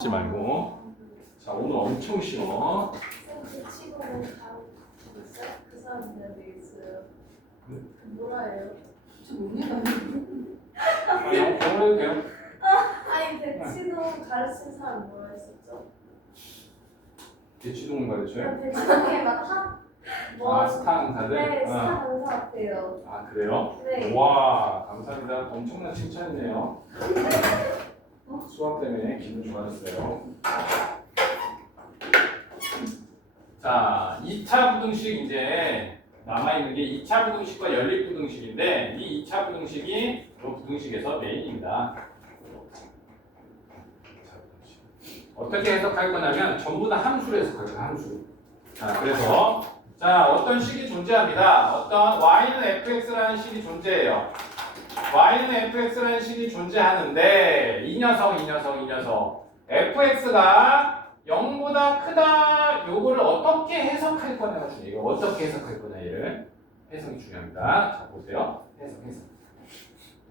하지 말고. 자, 오늘 엄청 쉬워. 쌤 치고 있어요? 그 사람들한테 있어요. 뭐라예요? 저 모르겠어요. 영어로 해도 돼요. 아니 백치동 가르친 사람 뭐라 했었죠? 대치동을 가르쳐요? 백치동에 막 뭐? 아, 스타 강사들? 네, 스타 강사 같아요. 아, 그래요? 네. 와, 감사합니다. 엄청난 칭찬이네요. 수학 때문에 기분 좋아졌어요. 자, 2차 부등식 이제 남아있는 게 2차 부등식과 연립 부등식인데 이 2차 부등식이 이 부등식에서 메인입니다. 어떻게 해석할 거냐면 전부 다 함수로 해석할 거예요. 함수. 자, 그래서 어떤 식이 존재합니다. 어떤 y는 fx라는 식이 존재해요. y는 fx라는 식이 존재하는데 이 녀석 fx가 0보다 크다. 요거를 어떻게 해석할 거냐가 중요해요. 이거 어떻게 해석할 거냐 얘를 해석이 중요합니다. 자, 보세요. 해석.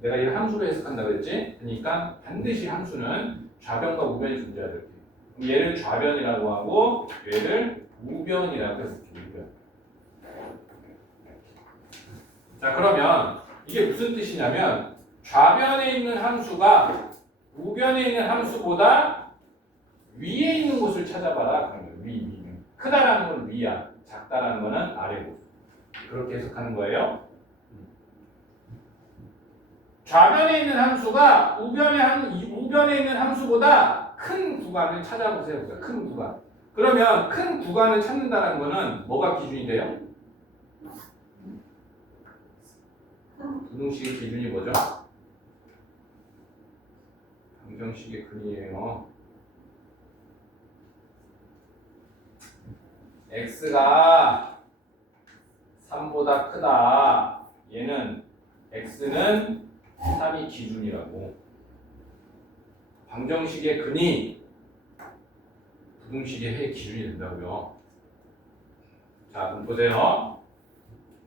내가 이를 함수로 해석한다고 했지? 그러니까 반드시 함수는 좌변과 우변이 존재해야 돼. 얘를 좌변이라고 하고 얘를 우변이라고 해석해. 우변. 자, 그러면 이게 무슨 뜻이냐면 좌변에 있는 함수가 우변에 있는 함수보다 위에 있는 곳을 찾아봐라. 그러면 위. 크다라는 건 위야. 작다라는 거는 아래고. 그렇게 해석하는 거예요. 좌변에 있는 함수가 우변에 있는 함수보다 큰 구간을 찾아보세요. 큰 구간. 그러면 큰 구간을 찾는다는 거는 뭐가 기준이 돼요? 부등식의 기준이 뭐죠? 방정식의 근이에요. x가 3보다 크다. 얘는 x는 3이 기준이라고. 방정식의 근이 부등식의 기준이 된다고요. 자, 그럼 보세요.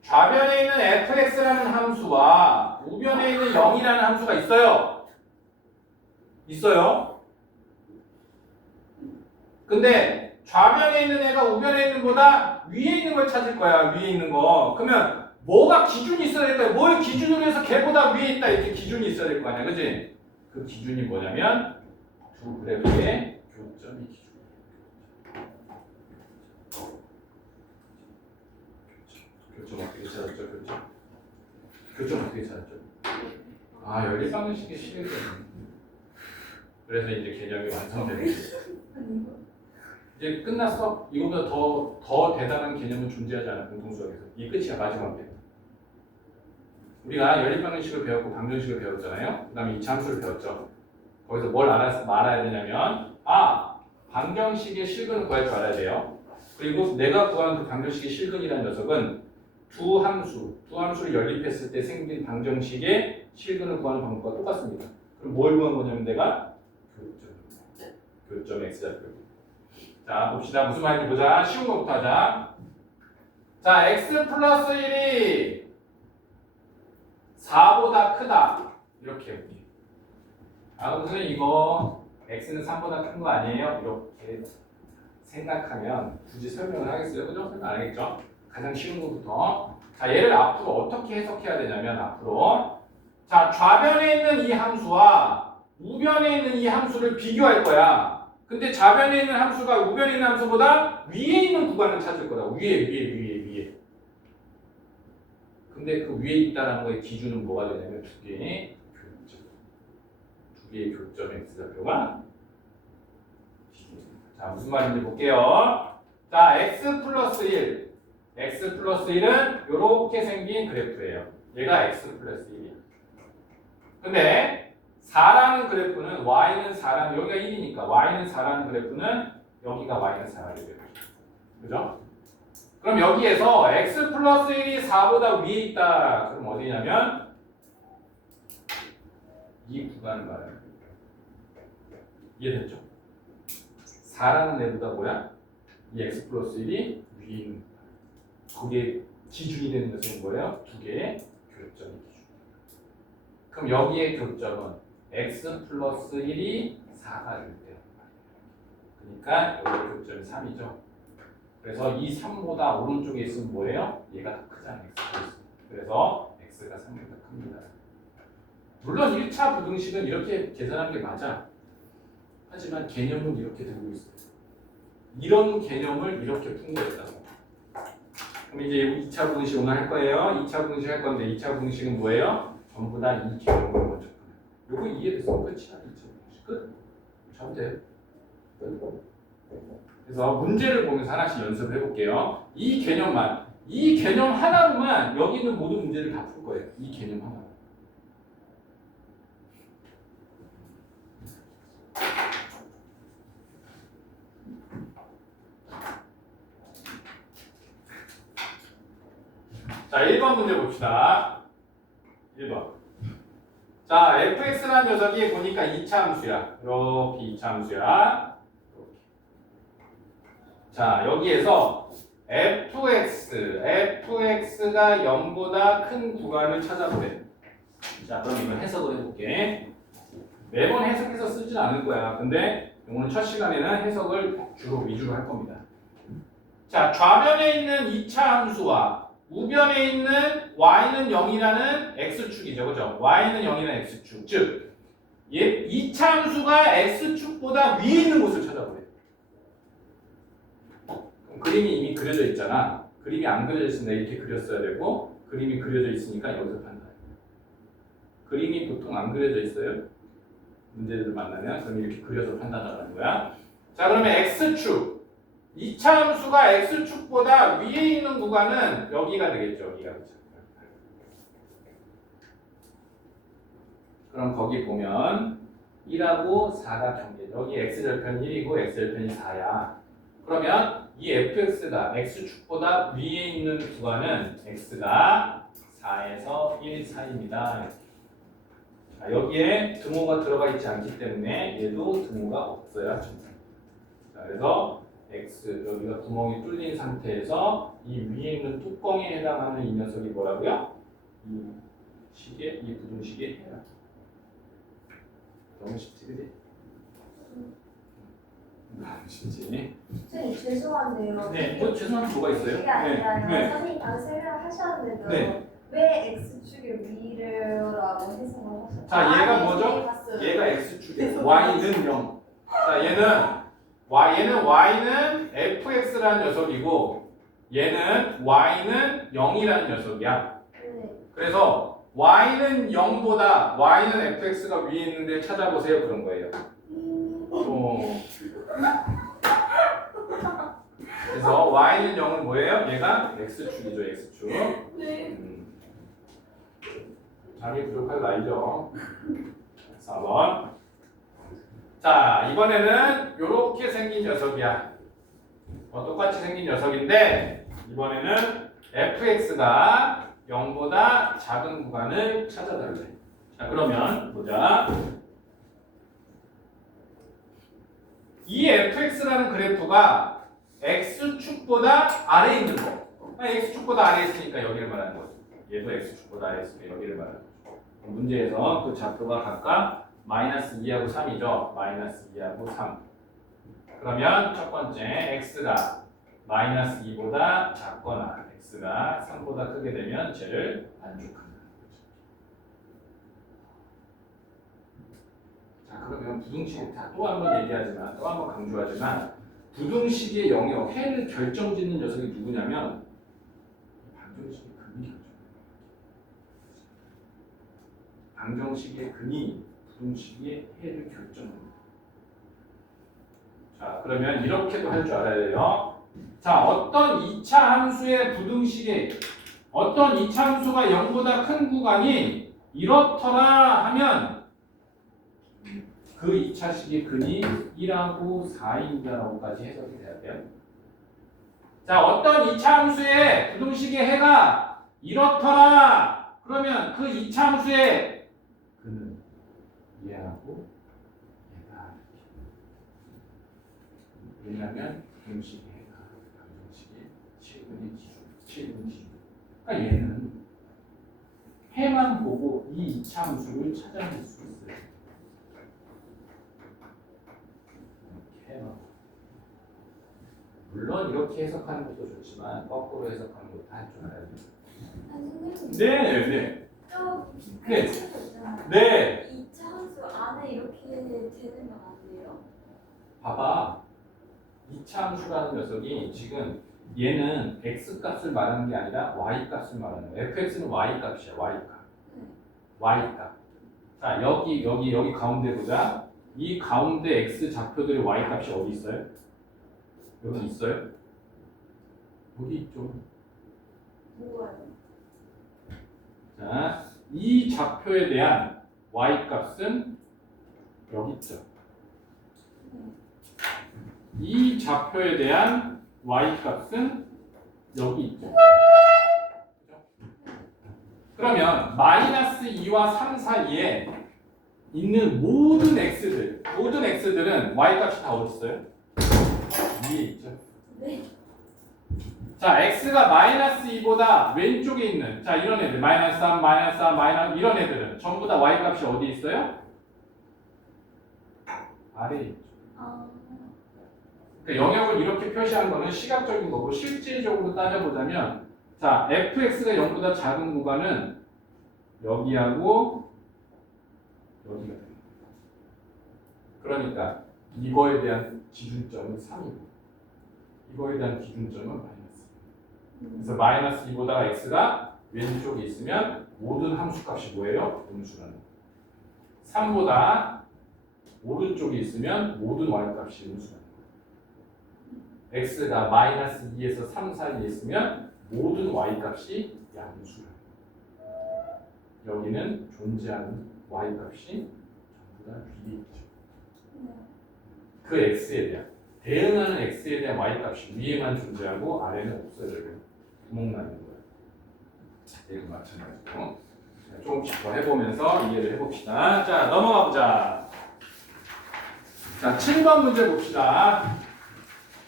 좌변에 있는 fx라는 함수와 우변에 있는 0이라는 함수가 있어요. 근데 좌변에 있는 애가 우변에 있는 보다 위에 있는 걸 찾을 거야. 위에 있는 거. 그러면 뭐가 기준이 있어야 될 거야. 뭘 기준으로 해서 걔보다 위에 있다. 이렇게 기준이 있어야 될 거 아니야. 그치? 그 기준이 뭐냐면 두 그래프의 교점이 기준이야. 교점 어떻게 찾았죠? 교점 어떻게 찾았죠? 아, 연립 방정식이 싫거든. 그래서 이제 개념이 완성되는 거예요. 이제 끝났어. 이거보다 더 대단한 개념은 존재하지 않아. 공통수학에서. 이게 끝이야. 마지막에. 우리가 연립 방정식을 배웠고 방정식을 배웠잖아요. 그 다음에 이차함수를 배웠죠. 거기서 뭘 알아야 되냐면 방정식의 실근을 구할 줄 알아야 돼요. 그리고 내가 구한 그 방정식의 실근이라는 녀석은 두 함수를 연립했을 때 생긴 방정식의 실근을 구하는 방법과 똑같습니다. 그럼 뭘 구한 거냐면 내가 교점 x좌표. 자, 봅시다. 무슨 말인지 보자. 쉬운 거부터 하자. 자, x 플러스 1이 4보다 크다. 이렇게 해볼게. 그럼 선생님 이거 x는 3보다 큰 거 아니에요? 이렇게 생각하면 굳이 설명을 하겠어요? 그죠? 설명 안 하겠죠? 가장 쉬운 것부터. 자, 얘를 앞으로 어떻게 해석해야 되냐면 자, 좌변에 있는 이 함수와 우변에 있는 이 함수를 비교할 거야. 근데 좌변에 있는 함수가 우변에 있는 함수보다 위에 있는 구간을 찾을 거다. 위에. 근데 그 위에 있다는 거의 기준은 뭐가 되냐면 두 개의 교점 x좌표가 기준입니다. 자, 무슨 말인지 볼게요. 자, x 플러스 1은 이렇게 생긴 그래프예요. 얘가 x 플러스 1이야. 근데 4라는 그래프는 y는 4라는 여기가 1이니까 y는 4라는 그래프는 여기가 y는 4가 되죠. 그죠? 그럼 여기에서 x 플러스 1이 4보다 위에 있다. 그럼 어디냐면 이 구간을 말하는 거예요. 이해됐죠? 4라는 애보다 뭐야? 이 x 플러스 1이 위에 있는 그게 기준이 되는 것은 뭐예요? 두 개의 교점이 기준. 그럼 여기의 교점은 x 플러스 1이 4가 될 때. 3이니까 여기 교점이 3이죠. 그래서 이 3보다 오른쪽에 있으면 뭐예요? 얘가 더 크잖아요. x가 있으면. 그래서 x가 3보다 큽니다. 물론 1차 부등식은 이렇게 계산하는 게 맞아. 하지만 개념은 이렇게 들고 있어요. 이런 개념을 이렇게 풍부했다고. 그럼 이제 2차 부등식 오늘 할 거예요. 2차 부등식 할 건데 2차 부등식은 뭐예요? 전부 다 이 개념을 먼저 푸는. 요거 이해됐으면 끝이야. 2차 부등식 끝. 잘 돼요. 그래서 문제를 보면서 하나씩 연습을 해볼게요. 이 개념만, 이 개념 하나로만 여기 있는 모든 문제를 다 풀 거예요. 이 개념 하나. 자, 1번 문제 봅시다. 1번. 자, fx라는 녀석이 보니까 2차 함수야. 이렇게 2차 함수야. 이렇게. 자, 여기에서 fx가 0보다 큰 구간을 찾아보래. 자, 그럼 이거 해석을 해볼게. 매번 해석해서 쓰진 않을 거야. 근데 오늘 첫 시간에는 해석을 주로 위주로 할 겁니다. 자, 좌변에 있는 2차 함수와 우변에 있는 y는 0이라는 x축이죠. 그죠? y는 0이라는 x축. 즉, 2차 함수가 x축보다 위에 있는 곳을 찾아보래. 그림이 이미 그려져 있잖아. 그림이 안 그려져 있으면 이렇게 그렸어야 되고, 그림이 그려져 있으니까 여기서 판단해. 그림이 보통 안 그려져 있어요. 문제들 만나면 그럼 이렇게 그려서 판단하는 거야. 자, 그러면 x축. 2차 함수가 x축보다 위에 있는 구간은 여기가 되겠죠. 여기가. 그렇죠. 그럼 거기 보면 1하고 4가 경계. 여기 x절편 1이고 x절편이 4야. 그러면 이 fx가 x축보다 위에 있는 구간은 x가 4에서 1 사이입니다. 자, 여기에 등호가 들어가 있지 않기 때문에 얘도 등호가 없어야 정상. 자, 그래서 x 여기가 구멍이 뚫린 상태에서 이 위에 있는 뚜껑에 해당하는 이 녀석이 뭐라고요? 이 시계, 이 부등식의 해라. 너무 쉽지, 그지? 쉽지. 선생님 죄송한데요. 네, 뭐 죄송한 뭐가 있어요? 그게 아니라 네. 선생님 방금 설명하셨는데도 네. 왜 x축의 위라고 해석을 하셨죠? 자, 얘가 네, 뭐죠? 선생님 봤어요. 얘가 x축이에요. y는 0. 자, 얘는 y는 fx라는 녀석이고 얘는 y는 0이라는 녀석이야. 네. 그래서 y는 0보다 y는 fx가 위에 있는데 찾아보세요. 그런 거예요. 그래서 y는 0은 뭐예요? 얘가 x축이죠. x축. 네. 자기 부족할 나이죠. 4번. 자, 이번에는 이렇게 생긴 녀석이야. 똑같이 생긴 녀석인데 이번에는 fx가 0보다 작은 구간을 찾아달래. 자, 그러면 보자. 이 fx라는 그래프가 x축보다 아래에 있는 거. x축보다 아래에 있으니까 여기를 말하는 거죠. 얘도 x축보다 아래에 있으니까 여기를 말하는 거죠. 문제에서 그 좌표가 각각 마이너스 2하고 3이죠. 마이너스 2하고 3. 그러면 첫 번째 x가 마이너스 2보다 작거나 x가 3보다 크게 되면 쟤를 안쪽한다는 거죠. 자, 그러면 부등식 또 한 번 얘기하지만 또 한 번 강조하지만 부등식의 영역 해를 결정짓는 녀석이 누구냐면 방정식의 근이 결정. 방정식의 근이 부등식의 해를 결정합니다. 자, 그러면 이렇게도 할 줄 알아야 돼요. 자, 어떤 2차 함수의 부등식에 어떤 2차 함수가 0보다 큰 구간이 이렇더라 하면 그 2차식의 근이 1하고 4인다라고까지 해석이 돼야 돼요. 자, 어떤 2차 함수의 부등식의 해가 이렇더라 그러면 그 2차 함수의 근은 얘하고 얘가 왜냐하면 부등식의 해가 방정식의 7분의 기준. 그러니까 얘는 해만 보고 이 2차 함수를 찾아낼 수 있어요. 해만. 물론 이렇게 해석하는 것도 좋지만 거꾸로 해석하는 것도 한줄 알아야 돼요. 선생님. 네, 네, 저 네. 친구 있잖아요. 네. 2차 함수 안에 이렇게 되는 건 안 돼요? 봐봐. 이차함수라는 녀석이 지금 얘는 x 값을 말하는 게 아니라 y 값을 말하는 거야. fx는 y 값이야. y 값. 네. y 값. 자, 여기 가운데 보자. 이 가운데 x 좌표들의 y 값이 어디 있어요? 여기 있어요? 어디 있죠? 뭐가요? 자, 이 좌표에 대한 y 값은 여기 있죠. 네. 이 좌표에 대한 y 값은 여기 있죠. 그죠? 그러면 마이너스 2와 3 사이에 있는 모든 x들은 y 값이 다 어디 있어요? 위에 있죠. 네. 자, x가 마이너스 2보다 왼쪽에 있는 자 이런 애들 마이너스 3, 마이너스 4, 마이너스 이런 애들은 전부 다 y 값이 어디 있어요? 아래에 있죠. 아, 그러니까 영역을 이렇게 표시한 거는 시각적인 거고 실질적으로 따져보자면 자 fx가 0보다 작은 구간은 여기하고 여기가 됩니다. 그러니까 이거에 대한 기준점은 3이고 이거에 대한 기준점은 마이너스. 그래서 마이너스 2보다 x가 왼쪽에 있으면 모든 함수값이 뭐예요? 음수라는 거예요. 3보다 오른쪽에 있으면 모든 y값이 음수라는 거예요. x가 마이너스 2에서 3 사이에 있으면 모든 y값이 양수라는 거예요. 여기는 존재하는 y값이 전부 다 위에 있죠. 네. 그 x에 대한 대응하는 x에 대한 y값이 위에만 존재하고 아래는 없어져요. 구멍 나는 거예요. 이거 마찬가지고 조금씩 더 해보면서 이해를 해봅시다. 자 넘어가 보자. 자 7번 문제 봅시다.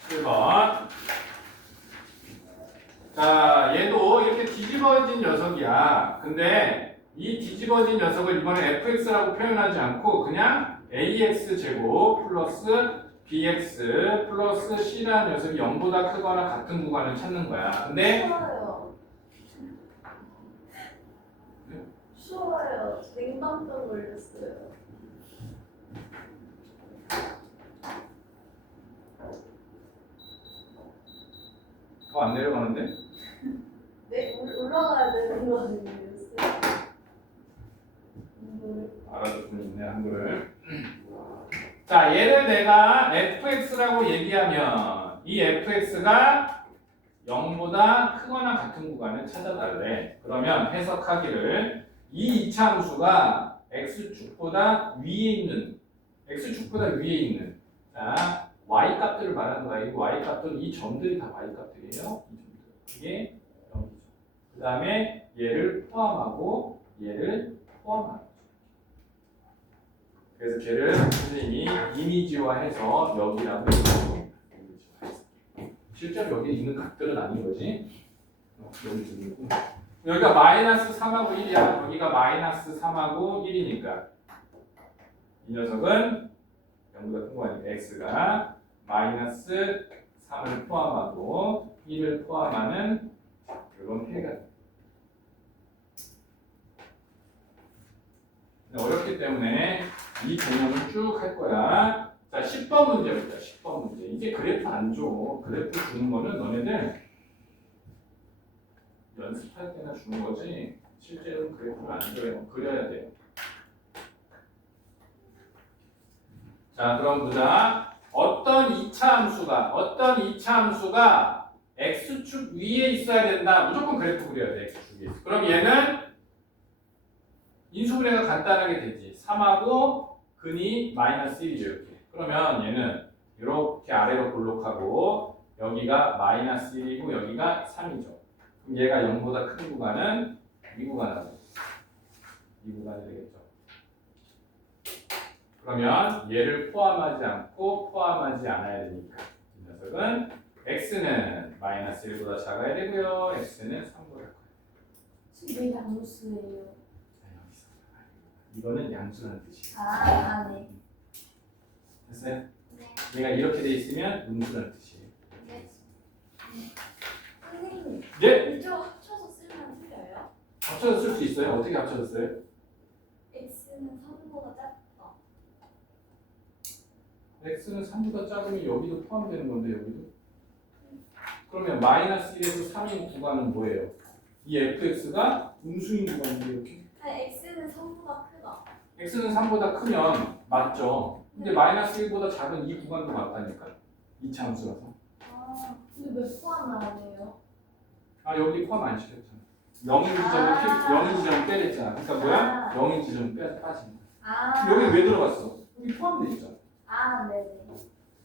7번. 자 얘도 이렇게 뒤집어진 녀석이야. 근데 이 뒤집어진 녀석을 이번에 fx라고 표현하지 않고 그냥 ax 제곱 플러스 bx 플러스 c라는 녀석이 0보다 크거나 같은 구간을 찾는 거야. 근데 쉬워요. 쉬워요. 냉방병 걸렸어요. 더 안 내려가는데? 네, 올라가야 되는 거 아니에요? 알아듣고 있네 한글을. 자 얘를 내가 fx라고 얘기하면 이 fx가 0보다 크거나 같은 구간을 찾아달래. 그러면 해석하기를 이 이차함수가 x축보다 위에 있는 자 y 값들을 말하는 거야. 이 y 값들은 이 점들이 다 y 값들이에요. 이 점들. 이게 0이죠. 그 다음에 얘를 포함하고 얘를 포함하는 거죠. 그래서 걔를 선생님이 이미지화해서 여기라고 얘기합니다. 이미지화해서. 실제로 여기 있는 값들은 아닌 거지. 여기 있고 여기가 마이너스 3하고 1이야. 여기가 마이너스 3하고 1이니까 이 녀석은 0보다 큰 거 아니까 x가 마이너스 3을 포함하고 1을 포함하는 이런 폐가 어렵기 때문에 이 개념을 쭉 할 거야. 자, 10번 문제입니다. 10번 문제. 이제 그래프 안 줘. 그래프 주는 거는 너네들 연습할 때나 주는 거지. 실제로는 그래프를 안 줘요. 그려야 돼요. 자, 그럼 보자. 어떤 2차 함수가 x축 위에 있어야 된다. 무조건 그래프 그려야 돼. x축 위에. 그럼 얘는 인수분해가 간단하게 되지. 3하고 근이 마이너스 1이죠. 이렇게. 그러면 얘는 이렇게 아래로 볼록하고 여기가 마이너스 1이고 여기가 3이죠. 그럼 얘가 0보다 큰 구간은 이 구간하고 이 구간이 되겠죠. 그러면 얘를 포함하지 않고 포함하지 않아야 되니까 이 녀석은 x는 마이너스 1보다 작아야 되고요. x는 3보다 커요. 지금 양수예요. 이거는 양수라는 뜻이에요. 네. 됐어요? 네. 얘가 이렇게 돼 있으면 음수라는 뜻이에요. 네. 선생님, 예? 이쪽 합쳐서 쓰면 틀려요? 합쳐서 쓸 수 있어요? 어떻게 합쳐서 써요? x는 3보다 작다. x는 3보다 작으면 여기도 포함되는 건데 여기도? 그러면 마이너스 1에서 3인 구간은 뭐예요? 이 fx가 음수인 구간인데 이렇게? 아니, x는 3보다 크다. x는 3보다 크면 맞죠? 근데 마이너스 1보다 작은 이 구간도 맞다니까 이차함수라서. 아, 근데 몇 포함 안 해요? 아 여기 포함 안 시켰잖아. 0인 지점을 0인 지점 빼랬잖아. 그러니까 뭐야? 0인 지점 빠진 거야. 아, 여기 왜 들어갔어? 여기 포함돼 있잖아. 아, 네네.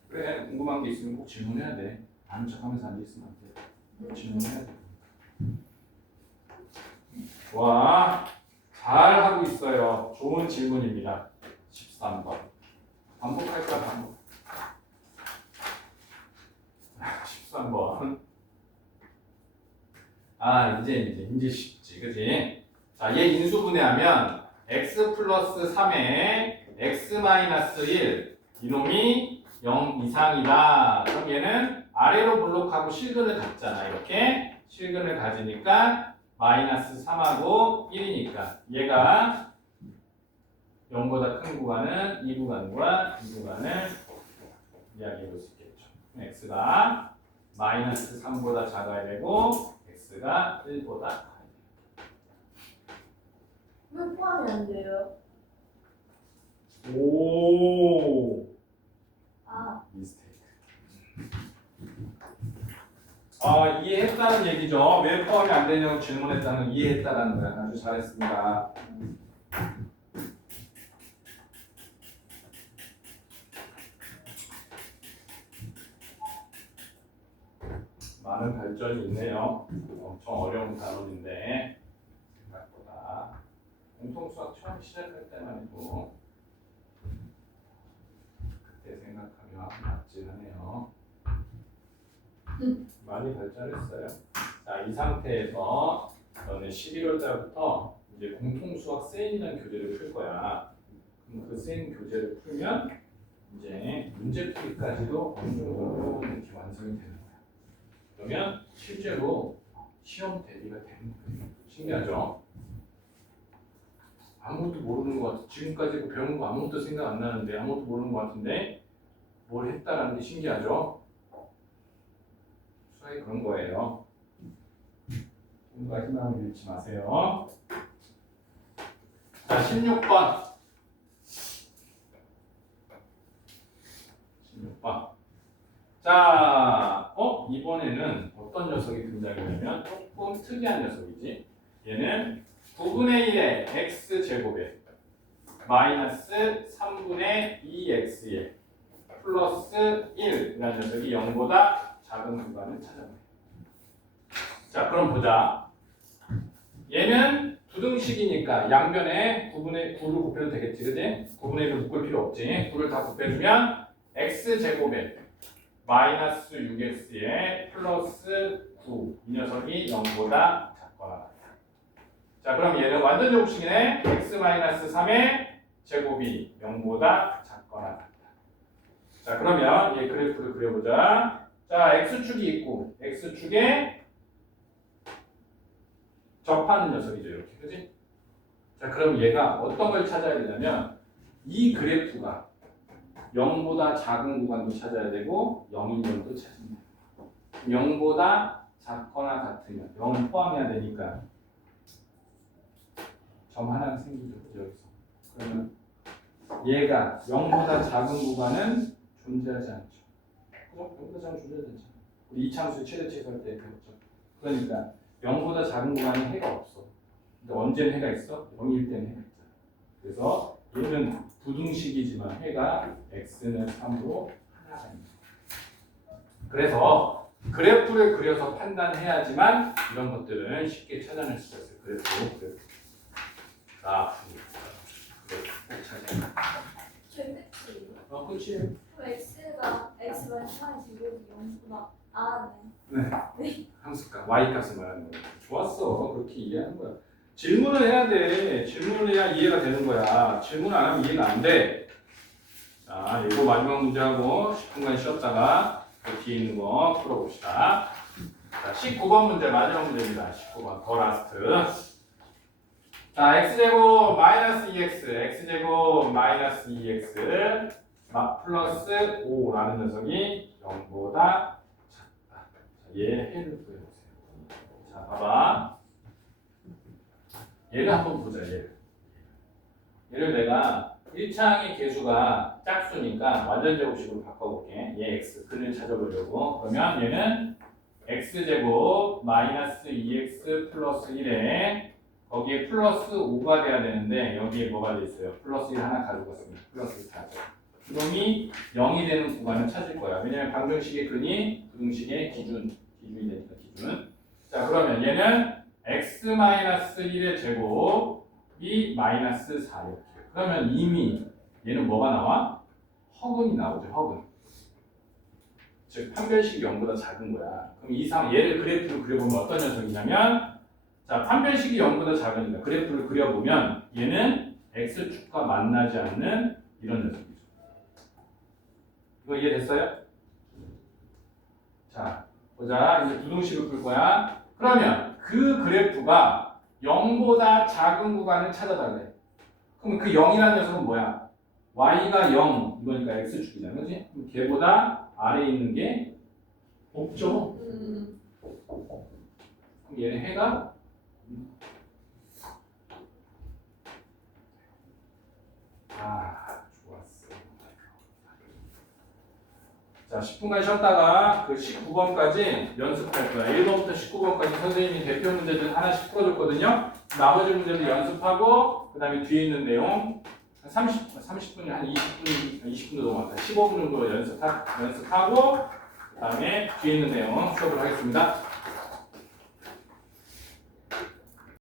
그래 궁금한 게 있으면 꼭 질문해야 돼. 아는 척하면서 앉아 있으면 안 돼. 질문해야 돼. 와, 잘 하고 있어요. 좋은 질문입니다. 13번. 반복할 거야 반복. 13번. 아 이제 쉽지, 그지? 자, 얘 인수분해하면 x 플러스 3에 x 마이너스 1 이놈이 0 이상이다. 그럼 얘는 아래로 블록하고 실근을 갖잖아. 이렇게 실근을 가지니까 마이너스 3하고 1이니까 얘가 0보다 큰 구간은 이 구간과 이 구간을 이야기해 볼 수 있겠죠. x가 마이너스 3보다 작아야 되고 x가 1보다 커야 돼요. 왜 포함이 안 돼요? 오, 아, 미스테이크. 아, 이해했다는 얘기죠. 왜 포함이 안 되냐고 질문했다는 걸 이해했다라는 거야. 아주 잘했습니다. 많은 발전이 있네요. 엄청 어려운 단원인데 생각보다 공통수학 처음 시작할 때만 해도 그때 생각하면 아찔하네요. 많이 발전했어요. 자, 이 상태에서 너는 11월 달부터 이제 공통수학 세인이라는 교재를 풀 거야. 그럼 그 세인 교재를 풀면 이제 문제풀이까지도 어느 정도 이렇게 완성이 되는 거야. 그러면 실제로 시험 대비가 되는 거예요. 신기하죠? 아무것도 모르는 것 같아. 지금까지 배운 거 아무것도 생각 안 나는데 아무것도 모르는 것 같은데 뭘 했다라는 게 신기하죠? 수학이 그런 거예요. 뭔가 희망을 잃지 마세요. 자, 16번. 16번. 자, 이번에는 어떤 녀석이 등장하냐면 조금 특이한 녀석이지. 얘는 9분의 1의 x제곱에 마이너스 3분의 2x에 플러스 1이라는 녀석이 0보다 작은 구간을 찾아봐요. 자, 그럼 보자. 얘는 부등식이니까 양변에 9분의 9를 곱해도 되겠지, 그지? 9분의 1을 묶을 필요 없지. 9를 다 곱해주면 x제곱에 마이너스 6x에 플러스 9. 이 녀석이 0보다 작거나 같다. 자, 그럼 얘는 완전 제곱식이네. x 마이너스 3의 제곱이 0보다 작거나 같다. 자, 그러면 얘 그래프를 그려보자. 자, x축이 있고 x축에 접하는 녀석이죠, 이렇게, 그지? 자, 그럼 얘가 어떤 걸 찾아야 되냐면 이 그래프가 0보다 작은 구간도 찾아야 되고 0인 점도 찾습니다. 0보다 작거나 같으면 0은 포함해야 되니까 점 하나 생기죠, 여기서. 그러면 얘가 0보다 작은 구간은 존재하지 않죠. 그죠? 0보다 작은 존재하지 않죠. 우리 이차함수 최대치에서 때 배웠죠. 그러니까 0보다 작은 구간에 해가 없어. 근데 언제는 해가 있어? 0일 때는 해가 있잖아. 그래서 얘는 부등식이지만 해가 x는 3으로 하나가 있는 거야. 그래서 그래프를 그려서 판단해야지만 이런 것들은 쉽게 찾아낼 수가 있어요. 그래프. 그래프 찾아야 끝이에요. 끝이에요. 그럼 x가 x 마이너스 3의 제곱이 0보다 아, 네. 함수값 y 값을 말하는 거야. 좋았어. 그렇게 이해하는 거야. 질문을 해야 돼. 질문을 해야 이해가 되는 거야. 질문 안 하면 이해가 안 돼. 자, 이거 마지막 문제하고 10분간 쉬었다가 그 뒤에 있는 거 풀어봅시다. 자, 19번 문제 마지막 문제입니다. 19번 더 라스트. 자, x제곱 마이너스 2x, x제곱 마이너스 2x 플러스 5라는 녀석이 0보다 작다. 자, 얘 해를 구해보세요. 자, 봐봐. 얘를 한번 보자, 얘를 내가 1창의 개수가 짝수니까 완전제곱식으로 바꿔볼게. 얘 x, 근을 찾아보려고. 그러면 얘는 x제곱 마이너스 2x 플러스 1에 거기에 플러스 5가 돼야 되는데 여기에 뭐가 돼 있어요? 플러스 1 하나 가지고 왔습니다. 플러스 4죠. 주동이 0이 되는 구간을 찾을 거야. 왜냐면 방정식의 근이 부등식의 기준이 되니까 기준. 자, 그러면 얘는 x 마이너스 1의 제곱이 마이너스 4 이렇게. 그러면 이미 얘는 뭐가 나와? 허근이 나오죠. 허근. 즉 판별식이 0보다 작은 거야. 그럼 이상 얘를 그래프로 그려보면 어떤 녀석이냐면, 자, 판별식이 0보다 작으니까 그래프를 그려보면 얘는 x축과 만나지 않는 이런 녀석이죠. 이거 이해됐어요? 자, 보자. 이제 부등식을 풀 거야. 그러면 그 그래프가 0보다 작은 구간을 찾아달래. 그럼 그 0이라는 녀석은 뭐야? y가 0 이거니까 x축이잖아, 그렇지? 그럼 걔보다 아래에 있는 게 없죠. 그럼 얘는 해가 좋았어. 자, 10분간 쉬었다가 그 19번까지 연습할 거야. 1번부터 19번까지 선생님이 대표 문제들 하나씩 풀어줬거든요. 나머지 문제들 연습하고 그 다음에 뒤에 있는 내용 30분이 한 20분도 넘었다. 15분 정도 연습하고 그 다음에 뒤에 있는 내용 수업을 하겠습니다.